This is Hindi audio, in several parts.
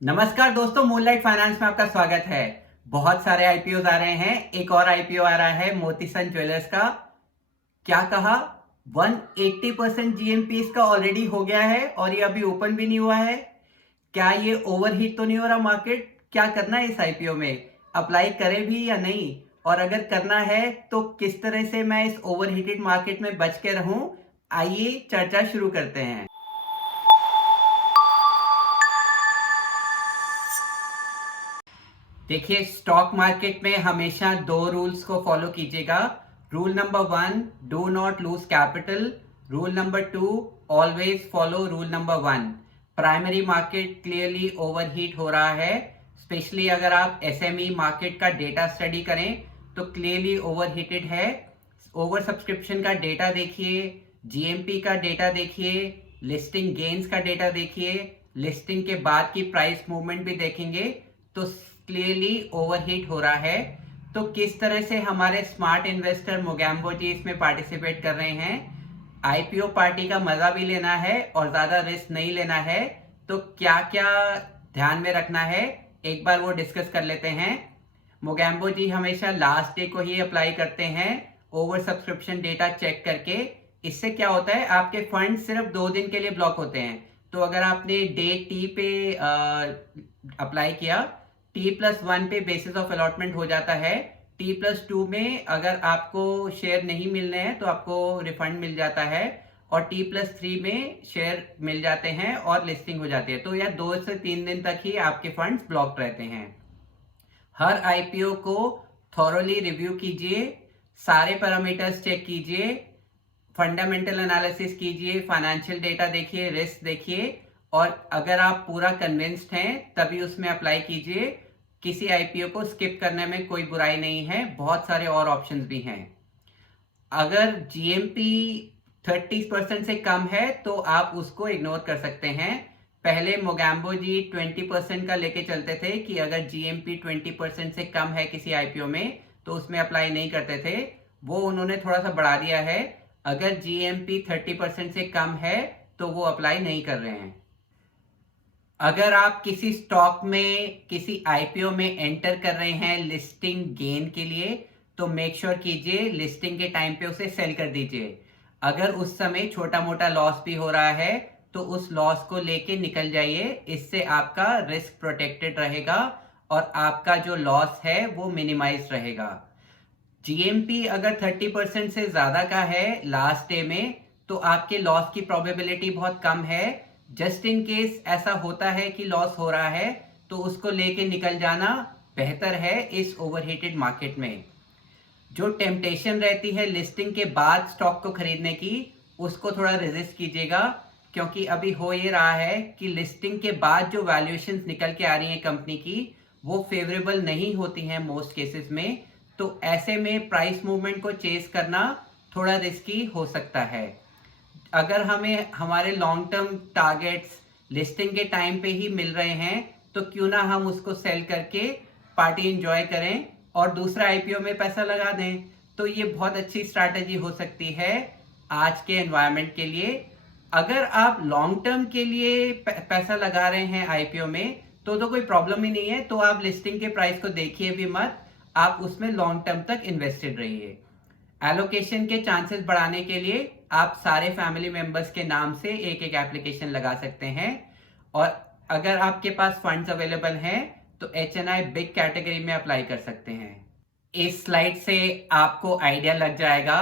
नमस्कार दोस्तों, मूनलाइट फाइनेंस में आपका स्वागत है। बहुत सारे आईपीओ आ रहे हैं। एक और आईपीओ आ रहा है मोतीसन ज्वेलर्स का। क्या कहा, 180% जीएमपी इसका ऑलरेडी हो गया है और ये अभी ओपन भी नहीं हुआ है। क्या ये ओवरहीट तो नहीं हो रहा मार्केट? क्या करना है इस आईपीओ में, अप्लाई करें भी या नहीं, और अगर करना है तो किस तरह से मैं इस ओवरहीटेड मार्केट में बच के रहूं। आइए चर्चा शुरू करते हैं। देखिए, स्टॉक मार्केट में हमेशा दो रूल्स को फॉलो कीजिएगा। Rule number 1, do not lose capital. Rule number 2, always follow rule number 1। Primary market clearly overheat हो रहा है। स्पेशली अगर आप एसएमई मार्केट का डेटा स्टडी करें तो क्लियरली ओवरहीटेड है। ओवर सब्सक्रिप्शन का डेटा देखिए, जीएमपी का डेटा देखिए, लिस्टिंग गेन्स का डेटा देखिए, लिस्टिंग के बाद की प्राइस मूवमेंट भी देखेंगे तो क्लियरली ओवरहीट हो रहा है। तो किस तरह से हमारे स्मार्ट इन्वेस्टर मोगैम्बो जी इसमें पार्टिसिपेट कर रहे हैं। आईपीओ पार्टी का मजा भी लेना है और ज्यादा रिस्क नहीं लेना है, तो क्या क्या ध्यान में रखना है एक बार वो डिस्कस कर लेते हैं। मोगैम्बो जी हमेशा लास्ट डे को ही अप्लाई करते हैं ओवर सब्सक्रिप्शन डेटा चेक करके। इससे क्या होता है, आपके फंड सिर्फ 2 दिन के लिए ब्लॉक होते हैं। तो अगर आपने डे टी पे अप्लाई किया, T+1 पे बेसिस ऑफ अलॉटमेंट हो जाता है। T+2 में अगर आपको शेयर नहीं मिलने हैं तो आपको रिफंड मिल जाता है, और T+3 में शेयर मिल जाते हैं और लिस्टिंग हो जाती है। तो यह 2 से 3 दिन तक ही आपके फंड्स ब्लॉक्ड रहते हैं। हर आईपीओ को थॉरोली रिव्यू कीजिए, सारे पैरामीटर्स चेक कीजिए, फंडामेंटल एनालिसिस कीजिए, फाइनेंशियल डेटा देखिए, रिस्क देखिए, और अगर आप पूरा कन्विंस्ड हैं तभी उसमें अप्लाई कीजिए। किसी आईपीओ को स्किप करने में कोई बुराई नहीं है, बहुत सारे और ऑप्शंस भी हैं। अगर जीएमपी 30% से कम है तो आप उसको इग्नोर कर सकते हैं। पहले मोगैम्बो जी 20% का लेके चलते थे कि अगर जीएमपी 20% से कम है किसी आईपीओ में तो उसमें अप्लाई नहीं करते थे। वो उन्होंने थोड़ा सा बढ़ा दिया है, अगर जीएमपी 30% से कम है तो वो अप्लाई नहीं कर रहे हैं। अगर आप किसी स्टॉक में किसी आईपीओ में एंटर कर रहे हैं लिस्टिंग गेन के लिए, तो मेक श्योर कीजिए लिस्टिंग के टाइम पे उसे सेल कर दीजिए। अगर उस समय छोटा मोटा लॉस भी हो रहा है तो उस लॉस को लेके निकल जाइए। इससे आपका रिस्क प्रोटेक्टेड रहेगा और आपका जो लॉस है वो मिनिमाइज रहेगा। जीएमपी अगर 30% से ज्यादा का है लास्ट डे में तो आपके लॉस की प्रोबेबिलिटी बहुत कम है। जस्ट इन केस ऐसा होता है कि लॉस हो रहा है तो उसको लेके निकल जाना बेहतर है इस ओवरहीटेड मार्केट में। जो टेम्पटेशन रहती है लिस्टिंग के बाद स्टॉक को खरीदने की, उसको थोड़ा रेजिस्ट कीजिएगा, क्योंकि अभी हो ये रहा है कि लिस्टिंग के बाद जो वैल्यूएशंस निकल के आ रही हैं कंपनी की, वो फेवरेबल नहीं होती हैं मोस्ट केसेस में। तो ऐसे में प्राइस मूवमेंट को चेस करना थोड़ा रिस्की हो सकता है। अगर हमें हमारे लॉन्ग टर्म टारगेट्स लिस्टिंग के टाइम पे ही मिल रहे हैं तो क्यों ना हम उसको सेल करके पार्टी एंजॉय करें और दूसरा आईपीओ में पैसा लगा दें। तो ये बहुत अच्छी स्ट्रैटेजी हो सकती है आज के एनवायरनमेंट के लिए। अगर आप लॉन्ग टर्म के लिए पैसा लगा रहे हैं आईपीओ में तो कोई प्रॉब्लम ही नहीं है। तो आप लिस्टिंग के प्राइस को देखिए भी मत, आप उसमें लॉन्ग टर्म तक इन्वेस्टेड रहिए। एलोकेशन के चांसेस बढ़ाने के लिए आप सारे फैमिली मेंबर्स के नाम से एक एक एप्लीकेशन लगा सकते हैं, और अगर आपके पास फंड्स अवेलेबल हैं तो एचएनआई बिग कैटेगरी में अप्लाई कर सकते हैं। इस स्लाइड से आपको आइडिया लग जाएगा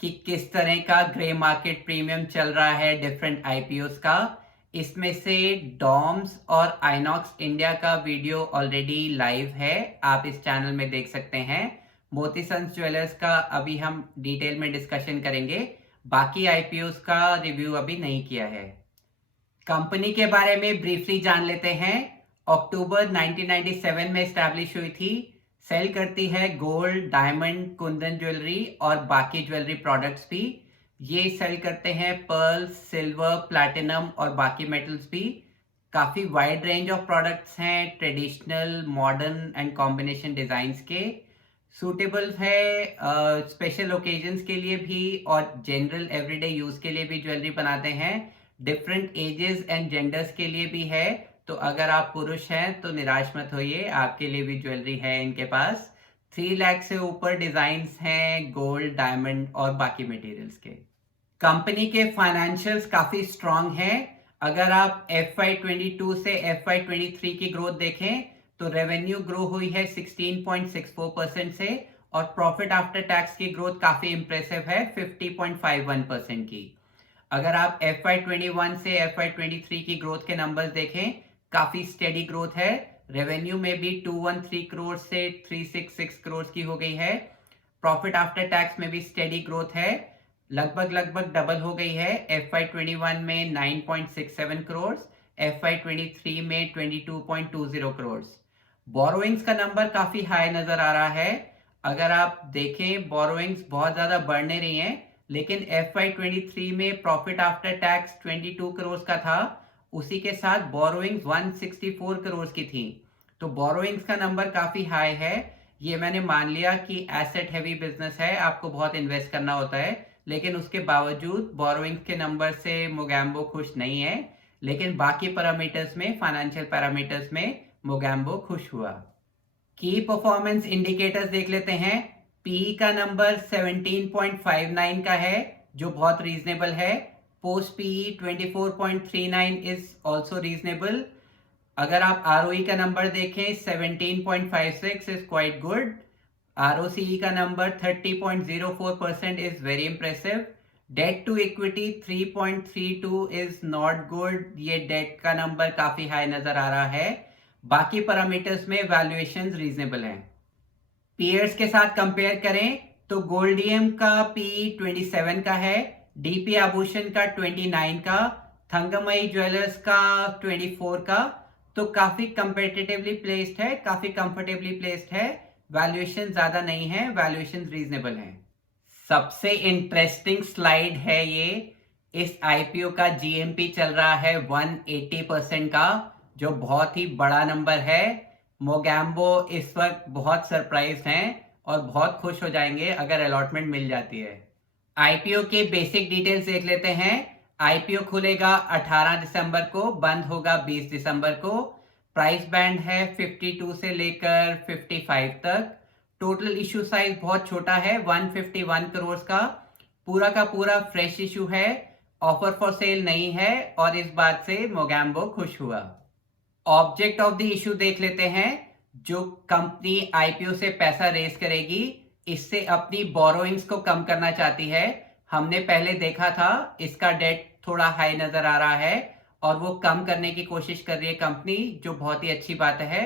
कि किस तरह का ग्रे मार्केट प्रीमियम चल रहा है डिफरेंट आईपीओस का। इसमें से डॉम्स और आइनॉक्स इंडिया का वीडियो ऑलरेडी लाइव है, आप इस चैनल में देख सकते हैं। मोतीसंस ज्वेलर्स का अभी हम डिटेल में डिस्कशन करेंगे, बाकी आईपीओस का रिव्यू अभी नहीं किया है। कंपनी के बारे में ब्रीफली जान लेते हैं। अक्टूबर 1997 में एस्टैब्लिश हुई थी। सेल करती है गोल्ड, डायमंड, कुंदन ज्वेलरी और बाकी ज्वेलरी प्रोडक्ट्स भी। ये सेल करते हैं पर्ल्स, सिल्वर, प्लैटिनम और बाकी मेटल्स भी। काफ़ी वाइड रेंज ऑफ प्रोडक्ट्स हैं, traditional, modern and combination designs के। सूटेबल है स्पेशल ओकेजन्स के लिए भी और जनरल एवरीडे यूज़ के लिए भी ज्वेलरी बनाते हैं। डिफरेंट एजेस एंड जेंडर्स के लिए भी है, तो अगर आप पुरुष हैं तो निराश मत होइए, आपके लिए भी ज्वेलरी है इनके पास। 3 लाख से ऊपर डिजाइन्स हैं गोल्ड, डायमंड और बाकी मटेरियल्स के। कंपनी के फाइनेंशियल्स काफी स्ट्रांग हैं। अगर आप FY22 से FY23 की ग्रोथ देखें तो रेवेन्यू ग्रो हुई है 16.64% से और प्रॉफिट आफ्टर टैक्स की ग्रोथ काफी इंप्रेसिव है 50.51% की। अगर आप FY21 से FY23 की ग्रोथ के नंबर्स देखें, काफी स्टेडी ग्रोथ है। रेवेन्यू में भी 213 करोड़ से 366 करोड़ की हो गई है। प्रॉफिट आफ्टर टैक्स में भी स्टेडी ग्रोथ है, लगभग डबल हो गई है। FY21 में 9.67 करोड़, FY23 में 22.20 करोड़। बोरोइंग्स का नंबर काफी हाई नजर आ रहा है। अगर आप देखें बोरोइंग्स बहुत ज्यादा बढ़ नहीं रही हैं, लेकिन FY23 में प्रॉफिट आफ्टर टैक्स 22 करोड़ का था, उसी के साथ बोरोइंग्स 164 करोड़ की थी। तो बोरोइंग्स का नंबर काफी हाई है। ये मैंने मान लिया कि एसेट हैवी बिजनेस है, आपको बहुत इन्वेस्ट करना होता है, लेकिन उसके बावजूद बोरोइंग्स के नंबर से मोगैम्बो खुश नहीं है। लेकिन बाकी पैरामीटर्स में, फाइनेंशियल पैरामीटर्स में मोगैम्बो खुश हुआ। की परफॉर्मेंस इंडिकेटर्स देख लेते हैं। पी का नंबर 17.59 का है, जो बहुत रीजनेबल है। Post PE 24.39 is also reasonable. अगर आप आरओई का नंबर देखें 17.56 इज क्वाइट गुड। आरओसीई का नंबर 30.04% is very impressive. Debt to equity 3.32 is not good, ये डेट का नंबर काफी हाई नजर आ रहा है। बाकी पैरामीटर्स में वैल्यूएशंस रीजनेबल हैं। पीयर्स के साथ कंपेयर करें तो गोल्डियम का पी 27 का है, डीपी आभूषण का 29 का, थंगमई ज्वेलर्स का 24 का। तो काफी कंपेटिटिवली प्लेस्ड है, काफी कंफर्टेबली प्लेस्ड है। वैल्यूएशन ज्यादा नहीं है, वैल्यूएशन रीजनेबल है। सबसे इंटरेस्टिंग स्लाइड है ये। इस आईपीओ का जीएमपी चल रहा है 180% का, जो बहुत ही बड़ा नंबर है। मोगैम्बो इस वक्त बहुत सरप्राइज हैं और बहुत खुश हो जाएंगे अगर अलॉटमेंट मिल जाती है। आईपीओ के बेसिक डिटेल्स देख लेते हैं। आईपीओ खुलेगा 18 दिसंबर को, बंद होगा 20 दिसंबर को। प्राइस बैंड है 52 से लेकर 55 तक। टोटल इशू साइज बहुत छोटा है, 151 करोड़ का पूरा फ्रेश इशू है, ऑफर फॉर सेल नहीं है और इस बात से मोगैम्बो खुश हुआ। ऑब्जेक्ट ऑफ द इशू देख लेते हैं। जो कंपनी आईपीओ से पैसा रेज करेगी, इससे अपनी बोरोइंग्स को कम करना चाहती है। हमने पहले देखा था इसका डेट थोड़ा हाई नजर आ रहा है और वो कम करने की कोशिश कर रही है कंपनी, जो बहुत ही अच्छी बात है।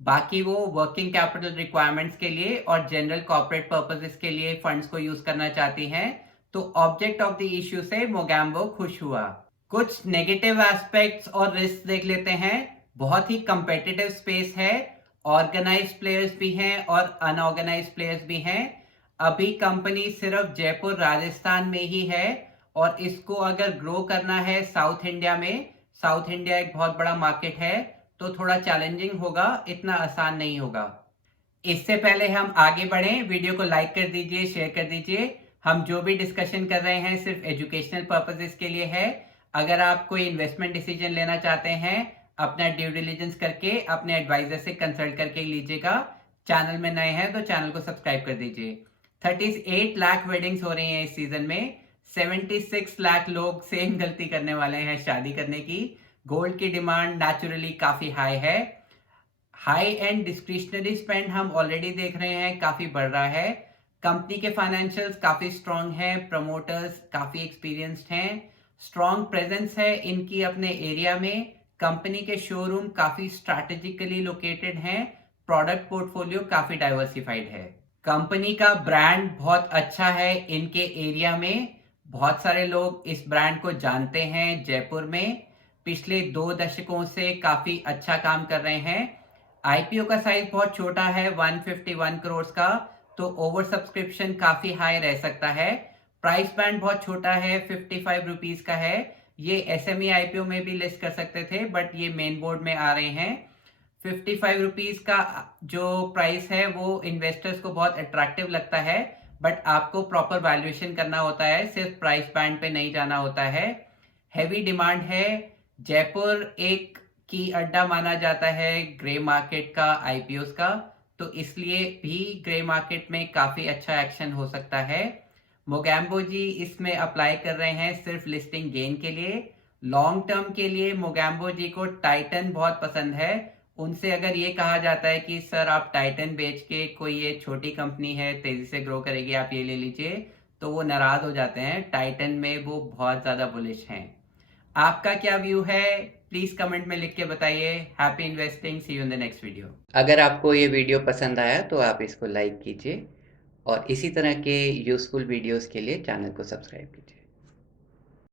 बाकी वो वर्किंग कैपिटल रिक्वायरमेंट्स के लिए और जनरल कॉर्पोरेट पर्पसेस के लिए फंड्स को यूज करना चाहती हैं। तो ऑब्जेक्ट ऑफ द इशू से मोगैम्बो खुश हुआ। कुछ नेगेटिव एस्पेक्ट्स और रिस्क देख लेते हैं। बहुत ही कंपेटिटिव स्पेस है, ऑर्गेनाइज्ड प्लेयर्स भी हैं और अनऑर्गेनाइज्ड प्लेयर्स भी हैं। अभी कंपनी सिर्फ जयपुर राजस्थान में ही है और इसको अगर ग्रो करना है साउथ इंडिया में, साउथ इंडिया एक बहुत बड़ा मार्केट है, तो थोड़ा चैलेंजिंग होगा, इतना आसान नहीं होगा। इससे पहले हम आगे बढ़ें, वीडियो को लाइक कर दीजिए, शेयर कर दीजिए। हम जो भी डिस्कशन कर रहे हैं सिर्फ एजुकेशनल पर्पसेस के लिए है। अगर आप कोई इन्वेस्टमेंट डिसीजन लेना चाहते हैं, अपना ड्यू डिलिजेंस करके अपने एडवाइजर से कंसल्ट करके लीजिएगा। चैनल में नए हैं तो चैनल को सब्सक्राइब कर दीजिए। 38 लाख वेडिंग्स हो रही हैं इस सीजन में। 76 लाख लोग सेम गलती करने वाले हैं शादी करने की। गोल्ड की डिमांड नेचुरली काफी हाई है। हाई एंड डिस्क्रिशनरी स्पेंड हम ऑलरेडी देख रहे हैं काफी बढ़ रहा है। कंपनी के फाइनेंशियल्स काफी स्ट्रांग हैं, प्रमोटर्स काफी एक्सपीरियंस्ड हैं, स्ट्रांग प्रेजेंस है इनकी अपने एरिया में। कंपनी के शोरूम काफी स्ट्रैटेजिकली लोकेटेड हैं, प्रोडक्ट पोर्टफोलियो काफी डाइवर्सिफाइड है। कंपनी का ब्रांड बहुत अच्छा है इनके एरिया में, बहुत सारे लोग इस ब्रांड को जानते हैं। जयपुर में पिछले 2 दशकों से काफी अच्छा काम कर रहे हैं। आईपीओ का साइज बहुत छोटा है, 151 करोड़ का, तो ओवर सब्सक्रिप्शन काफी हाई रह सकता है। प्राइस बैंड बहुत छोटा है, 55 रुपीज का है। ये एसएमई आईपीओ में भी लिस्ट कर सकते थे, बट ये मेन बोर्ड में आ रहे हैं। 55 रुपीज का जो प्राइस है वो इन्वेस्टर्स को बहुत अट्रैक्टिव लगता है, बट आपको प्रॉपर वैल्यूएशन करना होता है, सिर्फ प्राइस बैंड पे नहीं जाना होता है। हैवी डिमांड है। जयपुर एक की अड्डा माना जाता है ग्रे मार्केट का, आईपीओस का, तो इसलिए भी ग्रे मार्केट में काफ़ी अच्छा एक्शन हो सकता है। मोगैम्बो जी इसमें अप्लाई कर रहे हैं सिर्फ लिस्टिंग गेन के लिए। लॉन्ग टर्म के लिए मोगैम्बो जी को टाइटन बहुत पसंद है। उनसे अगर ये कहा जाता है कि सर आप टाइटन बेच के, कोई ये छोटी कंपनी है तेज़ी से ग्रो करेगी, आप ये ले लीजिए, तो वो नाराज़ हो जाते हैं। टाइटन में वो बहुत ज़्यादा बुलिश हैं। आपका क्या व्यू है? प्लीज़ कमेंट में लिख के बताइए। Happy investing, see you in the next video. अगर आपको ये वीडियो पसंद आया तो आप इसको लाइक कीजिए और इसी तरह के यूज़फुल वीडियोस के लिए चैनल को सब्सक्राइब कीजिए।